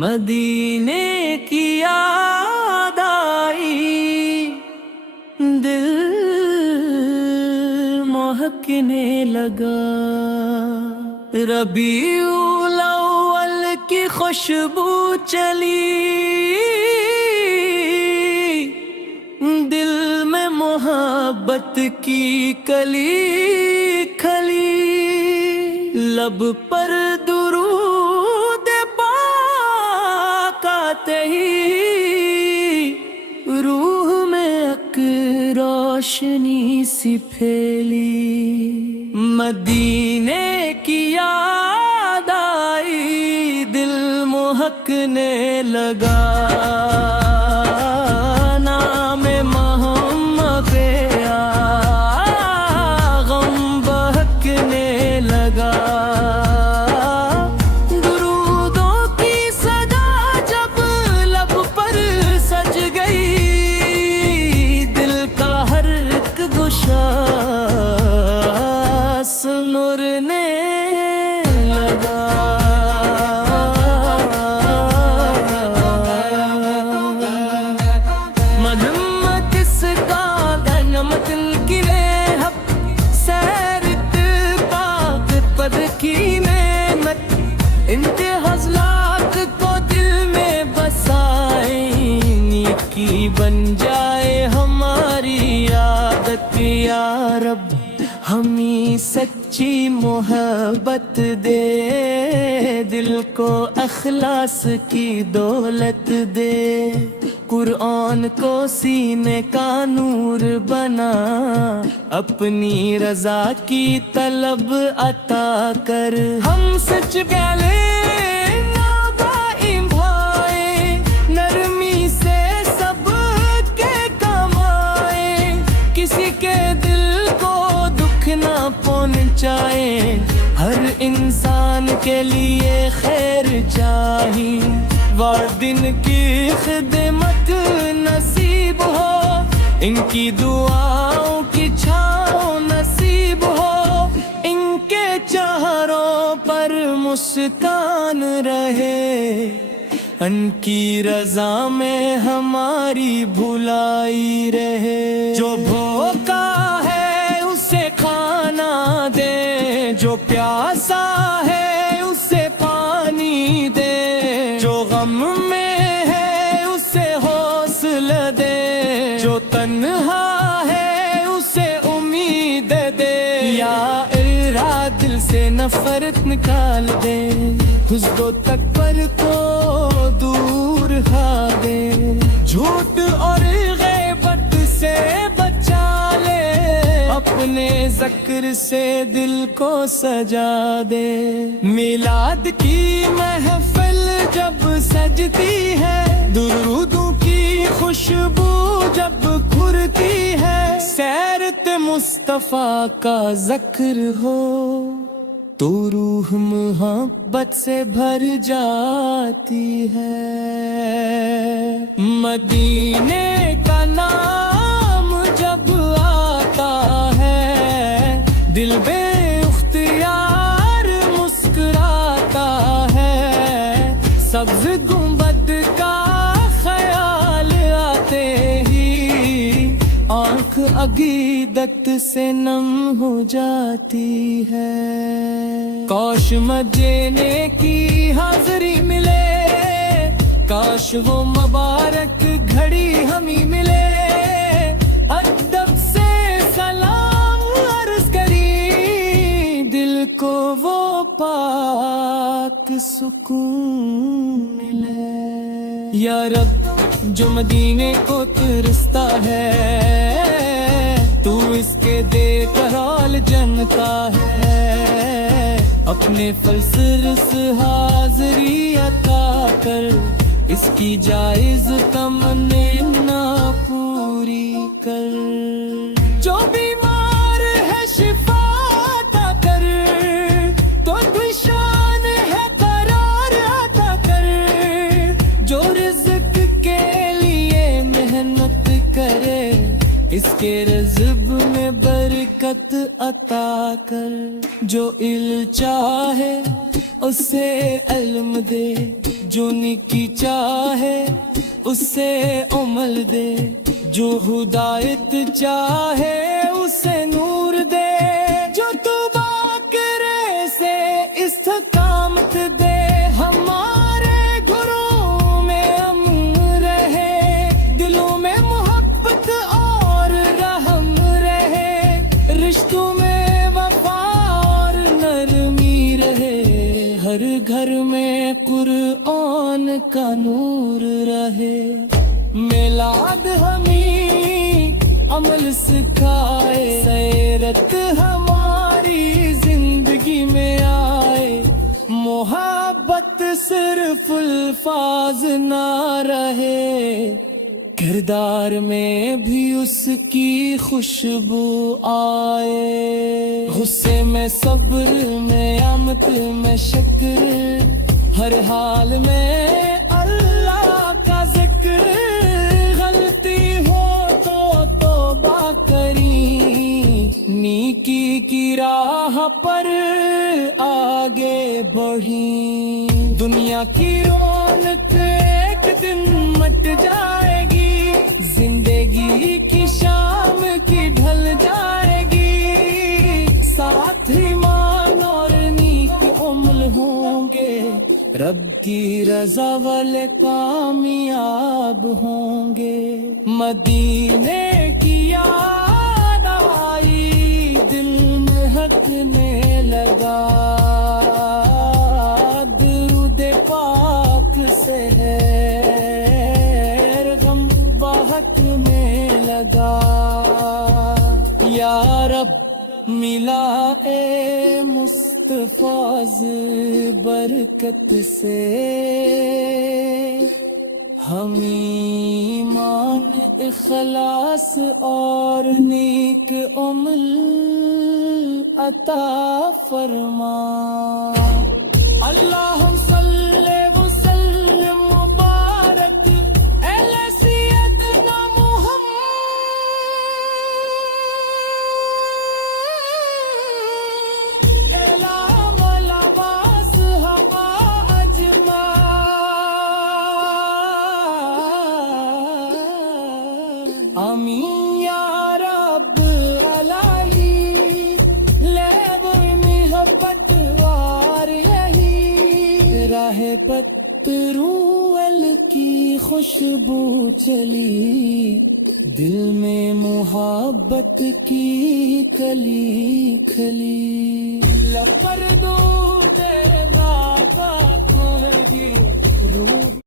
مدینے کی یاد آئی، دل مہکنے لگا، ربیع الاول کی خوشبو چلی، دل میں محبت کی کلی کھلی، لب پر درود پاک آتے ہی روح میں ایک روشنی سی پھیلی، مدینے کی یاد آئی، دل مہکنے لگا، نام محمد پہ غم بہکنے لگا، درودوں کی صدا جب لب پر سج گئی، دل کا ہر ایک گوشہ سنورنے لگا، مذمت اس کا دل کی رہب سیرت طاقت پر کی نعمت، انتہازلات کو دل میں بسائیں، نیکی بن جائے ہماری عادت، یا رب ہمیں سچی محبت دے، دل کو اخلاص کی دولت دے، قرآن کو سینے کا نور بنا، اپنی رضا کی طلب عطا کر، ہم سچ گلے نادائم بھائے، نرمی سے سب کے کام آئے، کسی کے دل کو دکھ نہ پہنچائے، ہر انسان کے لیے خیر چاہیے، واردن کی خدمت نصیب ہو، ان کی دعاؤں کی چھاؤں نصیب ہو، ان کے چہروں پر مسکان رہے، ان کی رضا میں ہماری بھلائی رہے، جو بھوکا ہے اسے کھانا دے، جو پیاسا ہے اسے پانی دے، جو غم میں ہے اسے حوصلہ دے، جو تنہا ہے اسے امید دے، یا الہ دل سے نفرت نکال دے، حسد و تکبر کو دور ہا دے، جھوٹ اور غیبت سے بچا لے، اپنے ذکر سے دل کو سجا دے، میلاد کی محفل جب سجتی ہے، درودوں کی خوشبو جب کھرتی ہے، سیرت مصطفیٰ کا ذکر ہو تو روح محبت سے بھر جاتی ہے، مدینے کا نام جب آتا ہے، دل بے اختیار مسکراتا ہے، سبز گنبد کا خیال آتے ہی آنکھ عقیدت سے نم ہو جاتی ہے، کاش مدینے کی حاضری ملے، کاش وہ مبارک گھڑی ہمیں ملے، ادب سے سلام عرض کری، دل کو وہ پاک سکون ملے، یا رب جو مدینے کو ترستا ہے، تو اس کے دے کر حال جنتا ہے، اپنے فلسرس حاضری عطا کر، اس کی جائز تمنا پوری کر، جو بیمار ہے شفا عطا کر، تو دشان ہے قرار عطا کر، جو رزق کے لیے محنت کرے، اس کے رزق میں برکت عطا کر، جو چاہے اسے علم دے، جو نیکی چاہے اسے عمل دے، جو ہدایت چاہے اسے نور دے، جو توبہ کرے سے استقامت دے، ہمارے گھروں میں امن رہے، دلوں میں محبت اور رحم رہے، رشتوں میں وفا اور نرمی رہے، ہر گھر میں قرآن کا نور رہے۔ میلاد ہمیں عمل سکھائے، سیرت ہماری زندگی میں آئے، محبت صرف الفاظ نہ رہے، کردار میں بھی اس کی خوشبو آئے، غصے میں صبر میں امت میں شکر، ہر حال میں اللہ کا ذکر، غلطی ہو تو توبہ کری، نیکی کی راہ پر آگے بڑھی، دنیا کی رونق ایک دن مٹ جائے گی، زندگی کی شام کی ڈھل جائے گی، ساتھ ایمان اور نیک عمل ہوں گے، رب کی رضا والے کامیاب ہوں گے، مدینے کی یاد آئی، دل میں ہکنے لگا، درود پاک سے ہے غم بہکنے لگا، یا رب ملا اے مصطفیٰ برکت سے، ہمیں ایمان اخلاص اور نیک عمل عطا فرما، اللہم صلی وسلم مبارک علی سیدنا محمد اعلام لباس ہوا اجمع، آمین یا رب العالمین، لب محبت وار یہی، راہ پترول کی خوشبو چلی، دل میں محبت کی کلی کھلی، لپر دو دے بابا کھوگی روح